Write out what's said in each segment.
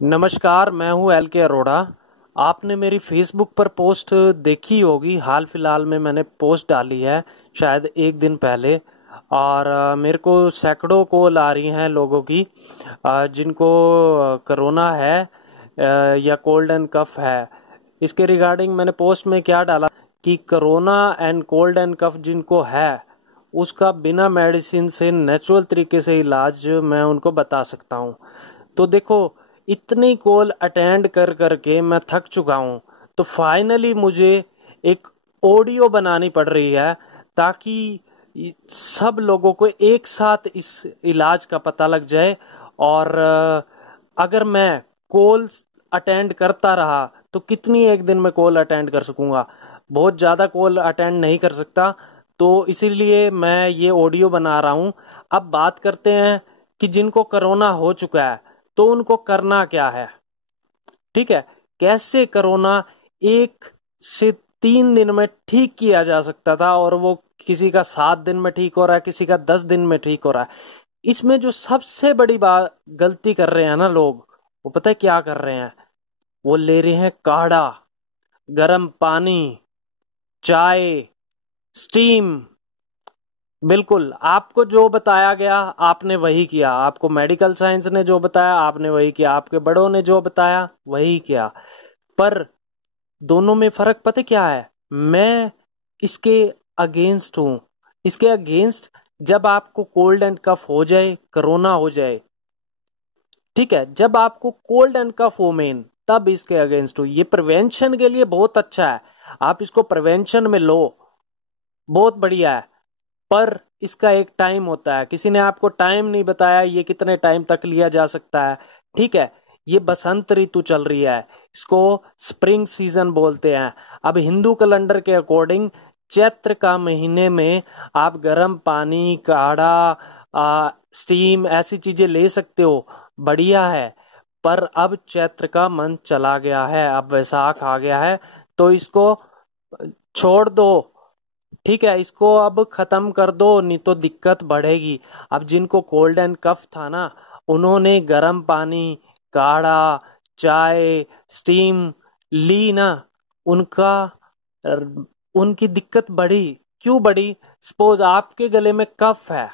नमस्कार, मैं हूं एल के अरोड़ा। आपने मेरी फेसबुक पर पोस्ट देखी होगी। हाल फिलहाल में मैंने पोस्ट डाली है, शायद एक दिन पहले। और मेरे को सैकड़ों कॉल आ रही हैं लोगों की, जिनको कोरोना है या कोल्ड एंड कफ है। इसके रिगार्डिंग मैंने पोस्ट में क्या डाला कि कोरोना एंड कोल्ड एंड कफ जिनको है, उसका बिना मेडिसिन से नेचुरल तरीके से इलाज मैं उनको बता सकता हूँ। तो देखो, इतनी कॉल अटेंड कर करके मैं थक चुका हूँ। तो फाइनली मुझे एक ऑडियो बनानी पड़ रही है, ताकि सब लोगों को एक साथ इस इलाज का पता लग जाए। और अगर मैं कॉल अटेंड करता रहा तो कितनी एक दिन में कॉल अटेंड कर सकूंगा। बहुत ज़्यादा कॉल अटेंड नहीं कर सकता, तो इसीलिए मैं ये ऑडियो बना रहा हूँ। अब बात करते हैं कि जिनको कोरोना हो चुका है तो उनको करना क्या है। ठीक है, कैसे कोरोना 1 से 3 दिन में ठीक किया जा सकता था, और वो किसी का 7 दिन में ठीक हो रहा है, किसी का 10 दिन में ठीक हो रहा है। इसमें जो सबसे बड़ी बात गलती कर रहे हैं ना लोग, वो पता है क्या कर रहे हैं? वो ले रहे हैं काढ़ा, गर्म पानी, चाय, स्टीम। बिल्कुल, आपको जो बताया गया आपने वही किया। आपको मेडिकल साइंस ने जो बताया आपने वही किया। आपके बड़ों ने जो बताया वही किया। पर दोनों में फर्क पता क्या है? मैं इसके अगेंस्ट हूं। इसके अगेंस्ट, जब आपको कोल्ड एंड कफ हो जाए, कोरोना हो जाए, ठीक है, जब आपको कोल्ड एंड कफ हो मेन, तब इसके अगेंस्ट हूं। ये प्रिवेंशन के लिए बहुत अच्छा है, आप इसको प्रिवेंशन में लो, बहुत बढ़िया है। पर इसका एक टाइम होता है। किसी ने आपको टाइम नहीं बताया ये कितने टाइम तक लिया जा सकता है। ठीक है, ये बसंत ऋतु चल रही है, इसको स्प्रिंग सीजन बोलते हैं। अब हिंदू कैलेंडर के अकॉर्डिंग चैत्र का महीने में आप गर्म पानी, काढ़ा, स्टीम, ऐसी चीजें ले सकते हो, बढ़िया है। पर अब चैत्र का मंथ चला गया है, अब वैसाख आ गया है, तो इसको छोड़ दो। ठीक है, इसको अब खत्म कर दो, नहीं तो दिक्कत बढ़ेगी। अब जिनको कोल्ड एंड कफ था ना, उन्होंने गर्म पानी, काढ़ा, चाय, स्टीम ली ना, उनका उनकी दिक्कत बढ़ी। क्यों बढ़ी? सपोज आपके गले में कफ है,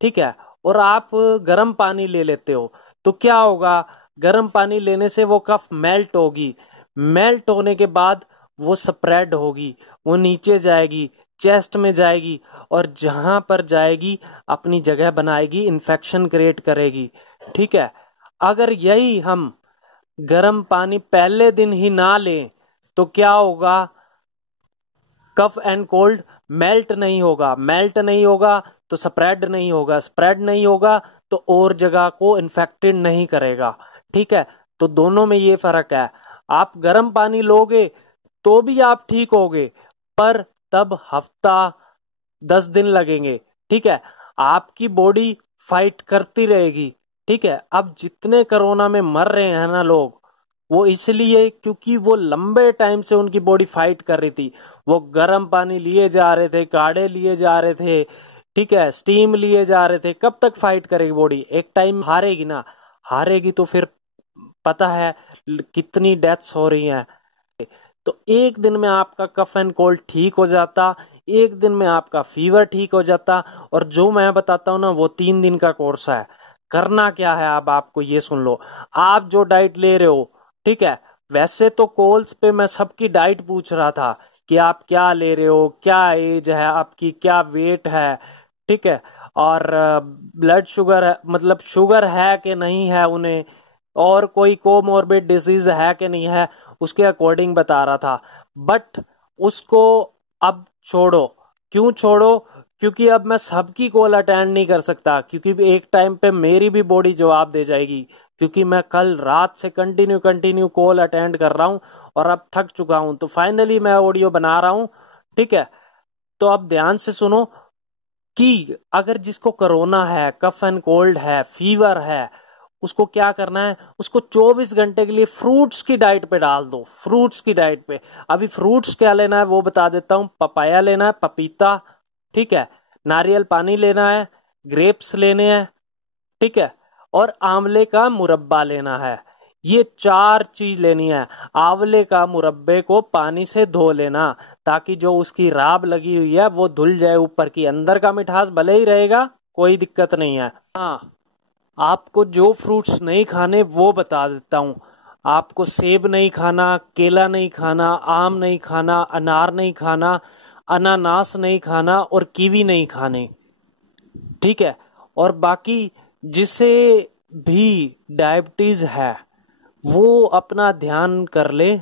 ठीक है, और आप गर्म पानी ले लेते हो, तो क्या होगा? गर्म पानी लेने से वो कफ मेल्ट होगी। मेल्ट होने के बाद वो स्प्रेड होगी, वो नीचे जाएगी, चेस्ट में जाएगी, और जहां पर जाएगी अपनी जगह बनाएगी, इन्फेक्शन क्रिएट करेगी। ठीक है, अगर यही हम गर्म पानी पहले दिन ही ना लें तो क्या होगा? कफ एंड कोल्ड मेल्ट नहीं होगा। मेल्ट नहीं होगा तो स्प्रेड नहीं होगा। स्प्रेड नहीं होगा तो और जगह को इन्फेक्टेड नहीं करेगा। ठीक है, तो दोनों में ये फर्क है। आप गर्म पानी लोगे तो भी आप ठीक होगे, पर तब हफ्ता 10 दिन लगेंगे। ठीक है, आपकी बॉडी फाइट करती रहेगी। ठीक है, अब जितने कोरोना में मर रहे हैं ना लोग, वो इसलिए क्योंकि वो लंबे टाइम से उनकी बॉडी फाइट कर रही थी। वो गर्म पानी लिए जा रहे थे, काढ़े लिए जा रहे थे, ठीक है, स्टीम लिए जा रहे थे। कब तक फाइट करेगी बॉडी? एक टाइम हारेगी ना। हारेगी तो फिर पता है कितनी डेथ्स हो रही हैं। तो एक दिन में आपका कफ एंड कोल्ड ठीक हो जाता, एक दिन में आपका फीवर ठीक हो जाता। और जो मैं बताता हूँ ना, वो 3 दिन का कोर्स है। करना क्या है? अब आपको ये सुन लो। आप जो डाइट ले रहे हो, ठीक है, वैसे तो कॉल्स पे मैं सबकी डाइट पूछ रहा था कि आप क्या ले रहे हो, क्या एज है आपकी, क्या वेट है, ठीक है, और ब्लड शुगर है, मतलब शुगर है कि नहीं है उन्हें, और कोई कोमोर्बिड डिजीज है कि नहीं है, उसके अकॉर्डिंग बता रहा था। बट उसको अब छोड़ो। क्यों छोड़ो? क्योंकि अब मैं सबकी कॉल अटेंड नहीं कर सकता, क्योंकि एक टाइम पे मेरी भी बॉडी जवाब दे जाएगी। क्योंकि मैं कल रात से कंटिन्यू कॉल अटेंड कर रहा हूँ और अब थक चुका हूँ। तो फाइनली मैं ऑडियो बना रहा हूँ। ठीक है, तो अब ध्यान से सुनो कि अगर जिसको कोरोना है, कफ एंड कोल्ड है, फीवर है, उसको क्या करना है? उसको 24 घंटे के लिए फ्रूट्स की डाइट पे डाल दो। फ्रूट्स की डाइट पे। अभी फ्रूट्स क्या लेना है वो बता देता हूँ। पपाया लेना है, पपीता, ठीक है, नारियल पानी लेना है, ग्रेप्स लेने हैं, ठीक है, और आंवले का मुरब्बा लेना है। ये 4 चीज लेनी है। आंवले का मुरब्बे को पानी से धो लेना ताकि जो उसकी राब लगी हुई है वो धुल जाए ऊपर की, अंदर का मिठास भले ही रहेगा, कोई दिक्कत नहीं है। हाँ, आपको जो फ्रूट्स नहीं खाने वो बता देता हूँ। आपको सेब नहीं खाना, केला नहीं खाना, आम नहीं खाना, अनार नहीं खाना, अनानास नहीं खाना और कीवी नहीं खाने, ठीक है। और बाकी जिसे भी डायबिटीज है वो अपना ध्यान कर ले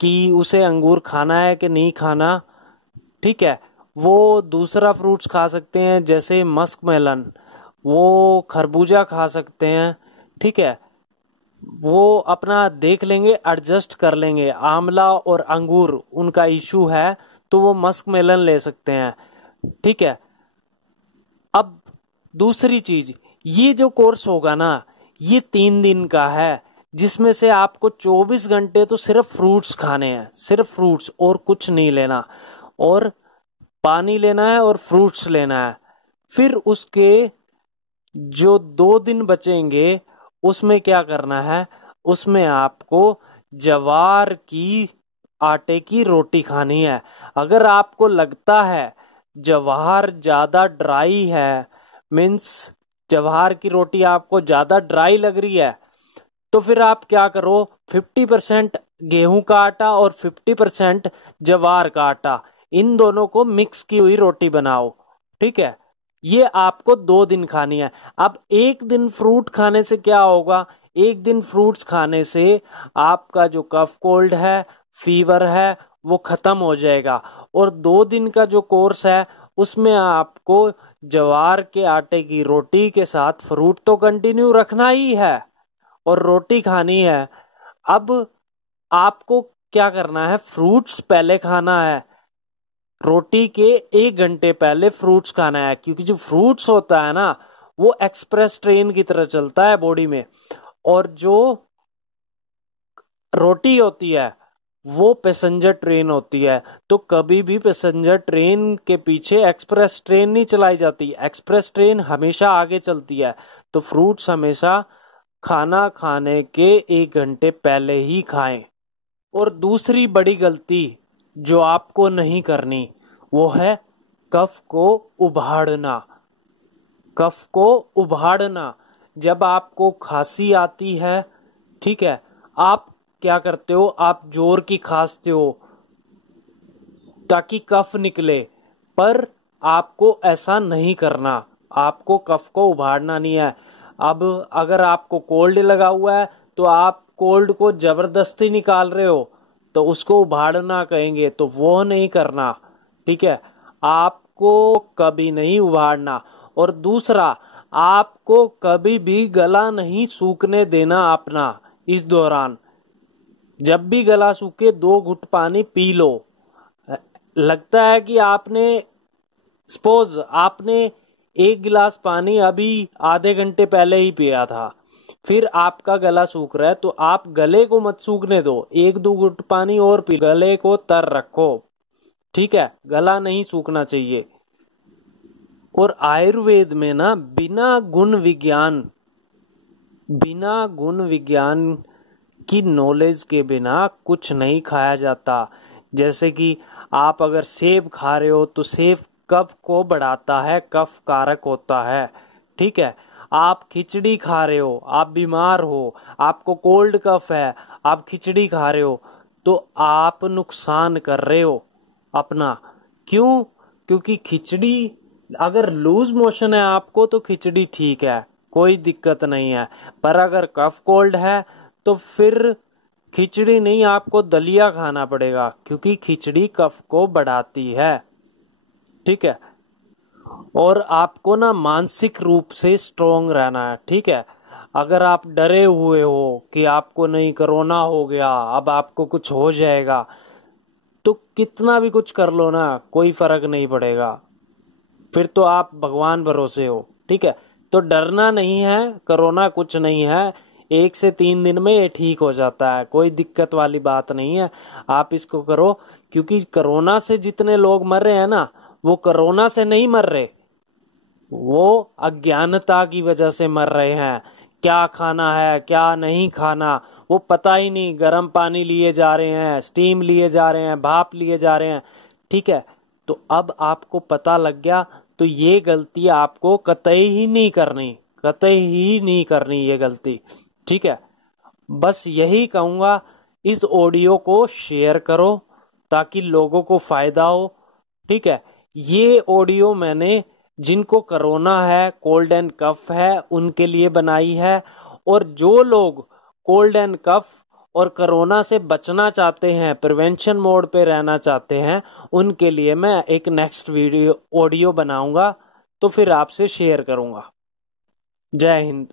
कि उसे अंगूर खाना है कि नहीं खाना, ठीक है। वो दूसरा फ्रूट्स खा सकते हैं जैसे मस्क मेलन, वो खरबूजा खा सकते हैं, ठीक है। वो अपना देख लेंगे, एडजस्ट कर लेंगे। आंवला और अंगूर उनका इशू है तो वो मस्क मेलन ले सकते हैं, ठीक है। अब दूसरी चीज, ये जो कोर्स होगा ना ये 3 दिन का है, जिसमें से आपको 24 घंटे तो सिर्फ फ्रूट्स खाने हैं, सिर्फ फ्रूट्स और कुछ नहीं लेना, और पानी लेना है और फ्रूट्स लेना है। फिर उसके जो 2 दिन बचेंगे उसमें क्या करना है, उसमें आपको ज्वार की आटे की रोटी खानी है। अगर आपको लगता है ज्वार ज्यादा ड्राई है, मीन्स ज्वार की रोटी आपको ज्यादा ड्राई लग रही है, तो फिर आप क्या करो, 50% गेहूं का आटा और 50% ज्वार का आटा, इन दोनों को मिक्स की हुई रोटी बनाओ, ठीक है। ये आपको 2 दिन खानी है। अब एक दिन फ्रूट खाने से क्या होगा, एक दिन फ्रूट्स खाने से आपका जो कफ कोल्ड है, फीवर है, वो खत्म हो जाएगा। और 2 दिन का जो कोर्स है उसमें आपको ज्वार के आटे की रोटी के साथ फ्रूट तो कंटिन्यू रखना ही है और रोटी खानी है। अब आपको क्या करना है, फ्रूट्स पहले खाना है, रोटी के 1 घंटे पहले फ्रूट्स खाना है, क्योंकि जो फ्रूट्स होता है ना वो एक्सप्रेस ट्रेन की तरह चलता है बॉडी में, और जो रोटी होती है वो पैसेंजर ट्रेन होती है। तो कभी भी पैसेंजर ट्रेन के पीछे एक्सप्रेस ट्रेन नहीं चलाई जाती, एक्सप्रेस ट्रेन हमेशा आगे चलती है। तो फ्रूट्स हमेशा खाना खाने के 1 घंटे पहले ही खाएं। और दूसरी बड़ी गलती जो आपको नहीं करनी वो है कफ को उभाड़ना। कफ को उभाड़ना, जब आपको खांसी आती है, ठीक है, आप क्या करते हो, आप जोर की खांसते हो ताकि कफ निकले, पर आपको ऐसा नहीं करना, आपको कफ को उभाड़ना नहीं है। अब अगर आपको कोल्ड लगा हुआ है तो आप कोल्ड को जबरदस्ती निकाल रहे हो तो उसको उभाड़ना कहेंगे, तो वो नहीं करना, ठीक है। आपको कभी नहीं उभाड़ना। और दूसरा, आपको कभी भी गला नहीं सूखने देना अपना इस दौरान। जब भी गला सूखे 2 घुट पानी पी लो। लगता है कि आपने सपोज आपने 1 गिलास पानी अभी आधे घंटे पहले ही पिया था, फिर आपका गला सूख रहा है, तो आप गले को मत सूखने दो, 1-2 घुट पानी और पी, गले को तर रखो, ठीक है, गला नहीं सूखना चाहिए। और आयुर्वेद में ना बिना गुण विज्ञान की नॉलेज के बिना कुछ नहीं खाया जाता। जैसे कि आप अगर सेब खा रहे हो तो सेब कफ को बढ़ाता है, कफ कारक होता है, ठीक है। आप खिचड़ी खा रहे हो, आप बीमार हो, आपको कोल्ड कफ है, आप खिचड़ी खा रहे हो, तो आप नुकसान कर रहे हो अपना। क्यों? क्योंकि खिचड़ी, अगर लूज मोशन है आपको तो खिचड़ी ठीक है, कोई दिक्कत नहीं है, पर अगर कफ कोल्ड है तो फिर खिचड़ी नहीं, आपको दलिया खाना पड़ेगा, क्योंकि खिचड़ी कफ को बढ़ाती है, ठीक है। और आपको ना मानसिक रूप से स्ट्रोंग रहना है, ठीक है। अगर आप डरे हुए हो कि आपको नहीं कोरोना हो गया, अब आपको कुछ हो जाएगा, तो कितना भी कुछ कर लो ना कोई फर्क नहीं पड़ेगा, फिर तो आप भगवान भरोसे हो, ठीक है। तो डरना नहीं है, कोरोना कुछ नहीं है, 1 से 3 दिन में ये ठीक हो जाता है, कोई दिक्कत वाली बात नहीं है। आप इसको करो, क्योंकि कोरोना से जितने लोग मर रहे हैं ना वो कोरोना से नहीं मर रहे, वो अज्ञानता की वजह से मर रहे हैं क्या खाना है क्या नहीं खाना वो पता ही नहीं, गर्म पानी लिए जा रहे हैं, स्टीम लिए जा रहे हैं, भाप लिए जा रहे हैं। ठीक है, तो अब आपको पता लग गया, तो ये गलती आपको कतई ही नहीं करनी, कतई ही नहीं करनी ये गलती। ठीक है, बस यही कहूंगा, इस ऑडियो को शेयर करो ताकि लोगों को फायदा हो। ठीक है, ये ऑडियो मैंने जिनको कोरोना है, कोल्ड एंड कफ है, उनके लिए बनाई है। और जो लोग कोल्ड एंड कफ और कोरोना से बचना चाहते हैं, प्रिवेंशन मोड पे रहना चाहते हैं, उनके लिए मैं एक नेक्स्ट वीडियो ऑडियो बनाऊंगा, तो फिर आपसे शेयर करूंगा। जय हिंद।